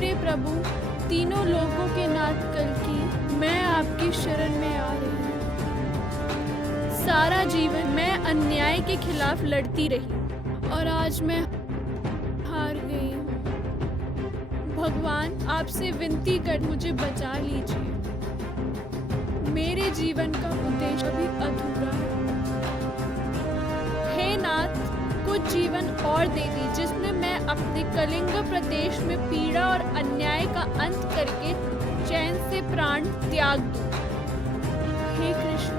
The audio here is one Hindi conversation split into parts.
मेरे प्रभु, तीनों लोगों के नाथ कल्कि, मैं आपकी शरण में आ रही हूँ। सारा जीवन मैं अन्याय के खिलाफ लड़ती रही और आज मैं हार गई हूँ। भगवान, आपसे विनती कर मुझे बचा लीजिए। मेरे जीवन का उद्देश्य अभी अधूरा है। हे नाथ, कुछ जीवन और दे दी जिसमें मैं अपने कलिंग प्रदेश में पीड़ा और अन्याय का अंत करके चैन से प्राण त्याग दूं। हे कृष्ण,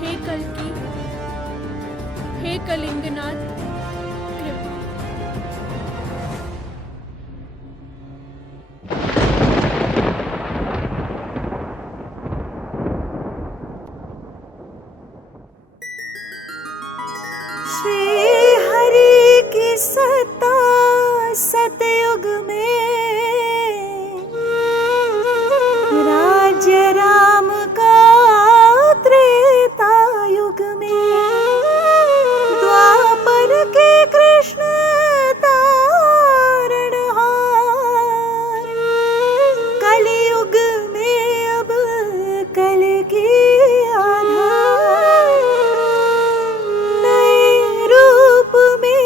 हे कल्कि, हे कलिंगनाथ, कृपा। श्री हरि की सत्ता सतयुग में, राज्य राम का त्रेता युग में, द्वापर के कृष्ण तारणहार, कलयुग में अब कल की आधार, नए रूप में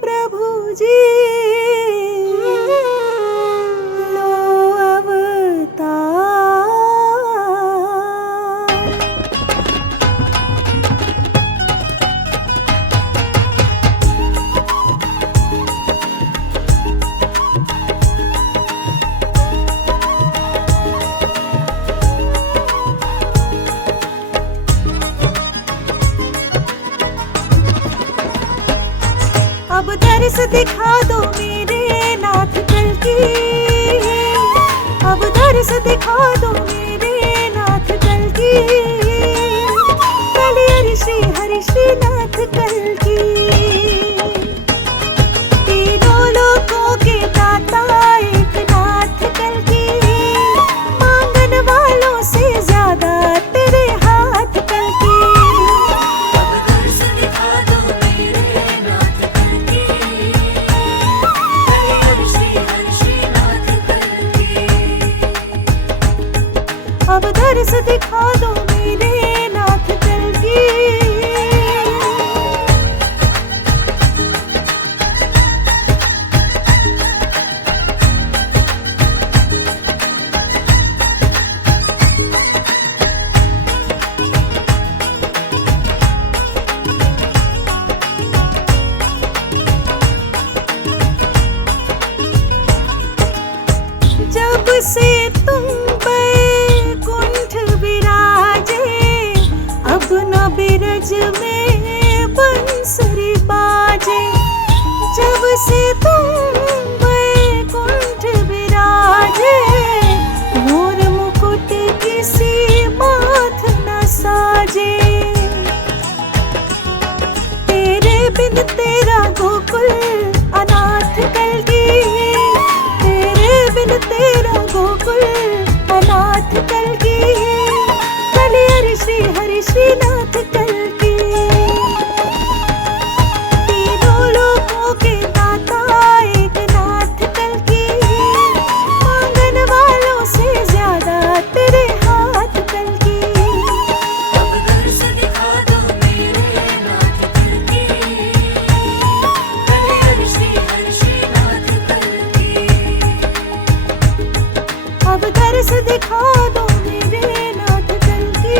प्रभु जी लो अवतार। अब दर्श दिखा दो मेरे नाथ कल्कि, अब दर्श दिखा दो मेरे नाथ कल्कि, कलियर श्री हरि श्री नाथ कल्कि, तीनों लोकों के दाता एक नाथ कल्कि, मांगन वालों से ज्यादा तेरे हाथ कल्कि। अब दर्श दिखा दो मेरे नाथ कल्कि। जब से तुम बैकुंठ विराजे, अब न बिरज में बंसुरी बाजे। जब से तुम बैकुंठ विराजे, मोर मुकुट किसी माथ न साजे। तेरे बिन तेरा गोकुल अनाथ कल्कि, तेरा गोकुल अनाथ कल्कि, कलियर श्री हरि श्री नाथ कल्कि, तीनों लोकों के दाता एक नाथ कल्कि, मांगन वालों से ज्यादा तेरे हाथ कल्कि। अब दर्श दिखा दो मेरे नाथ कल्कि, कलियर श्री हरि श्री नाथ कल्कि। अब दर्श दिखा दो मेरे नाथ कल्कि।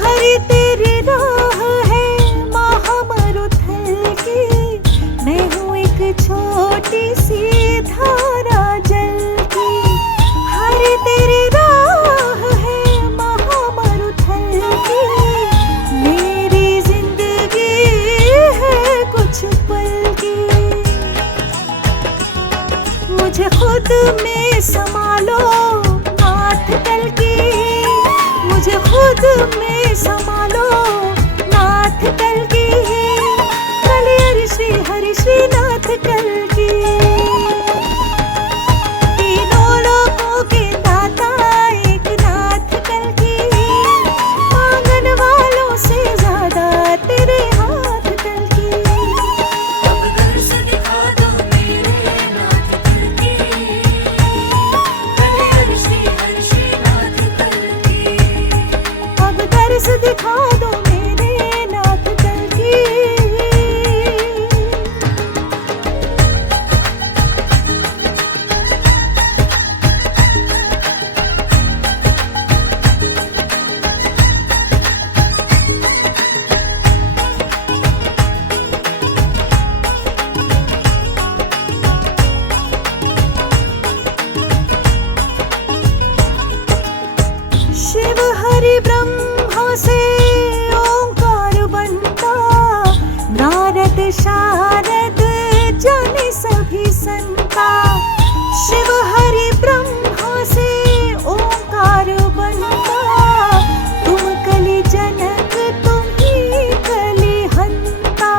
हरि तेरी राह है महामरुथल की, मैं हूँ एक छोटी सी धारा जल की। हरि तेरी राह है महामरुथल की, मेरी जिंदगी है कुछ पल की। मुझे खुद में समा लो नाथ कल्कि, मुझे खुद में संभालो नाथ कल की, कलियर श्री हरि श्रीनाथ कल की। तीनों लोकों के दाता एक नाथ कल की, मांगन वालों से ज्यादा तेरे हाथ कल की। अब दर्श दिखा दो मेरे नाथ कल की, कलियर श्री हरि श्रीनाथ कल की। अब दर्श दिखा दो मेरे नाथ कल की। शिव हरि ब्रह्मा से ओंकार बनता, नारद शारद जाने सभी संता। शिव हरि ब्रह्मा से ओंकार बनता, तुम कलि जनक तुम ही कलि हंता।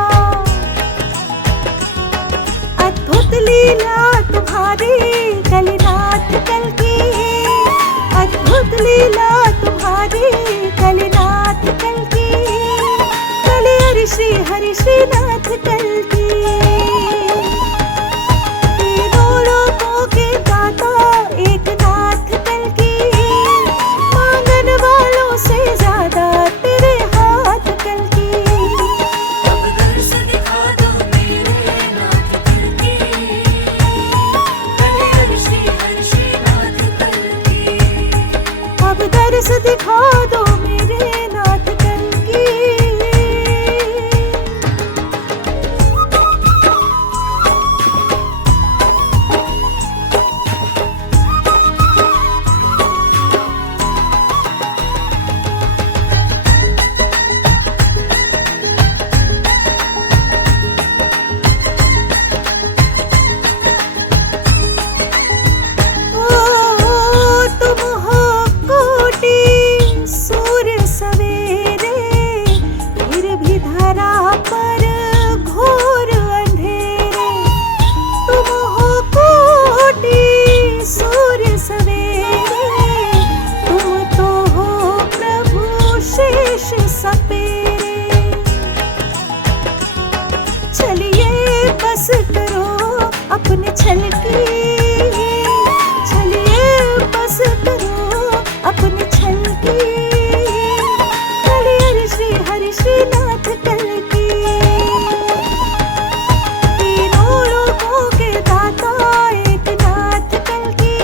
अद्भुत लीला तुम्हारी कलिनाथ कल की, अद्भुत लीला तुम्हारी कलिनाथ कल की, कलियर श्री हरि श्रीनाथ कल की। तीनों लोकों के दाता एक नाथ कल की, मांगन वालों से ज्यादा तेरे हाथ कल की। अब दर्श दिखा दो मेरे नाथ कल की, कलियर श्री हरि श्रीनाथ कल की। अब दर्श दिखा दो मेरे नाथ कल की। तुम हो कोटि सूर्य सवेरे, फिर भी धरा पर घोर अंधेरे। तुम हो कोटि सूर्य सवेरे, तुम तो हो प्रभु शेष सपेरे। चलिए बस करो अपने छल की, चलिए बस करो अपने छल की, कलियर श्री हरि श्रीनाथ कल की। तीनों लोकों के दाता एक नाथ कल की,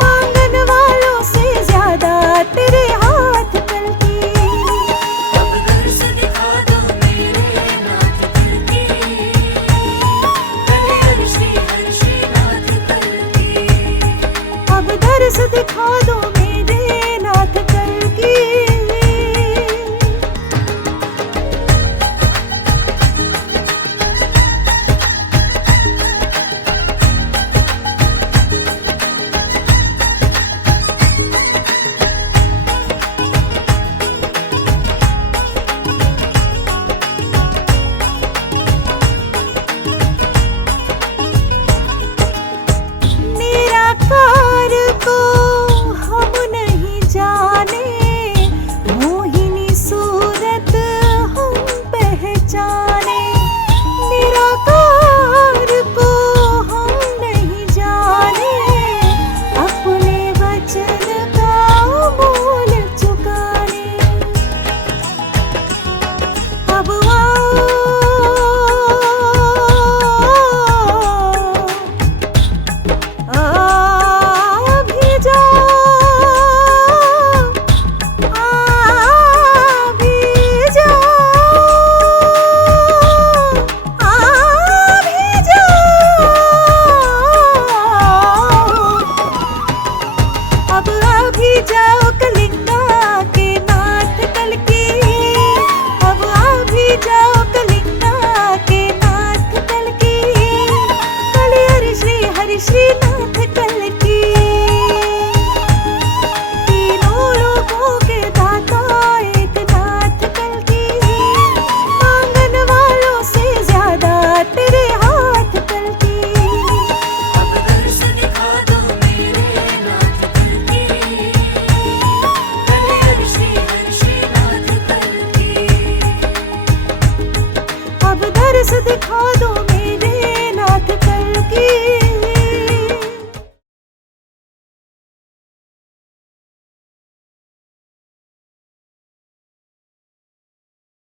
मांगन वालों से ज्यादा तेरे हाथ कल की। अब दर्श दिखा दो मेरे नाथ कल की, कलियर श्री हरि श्रीनाथ कल की। अब दर्श दिखा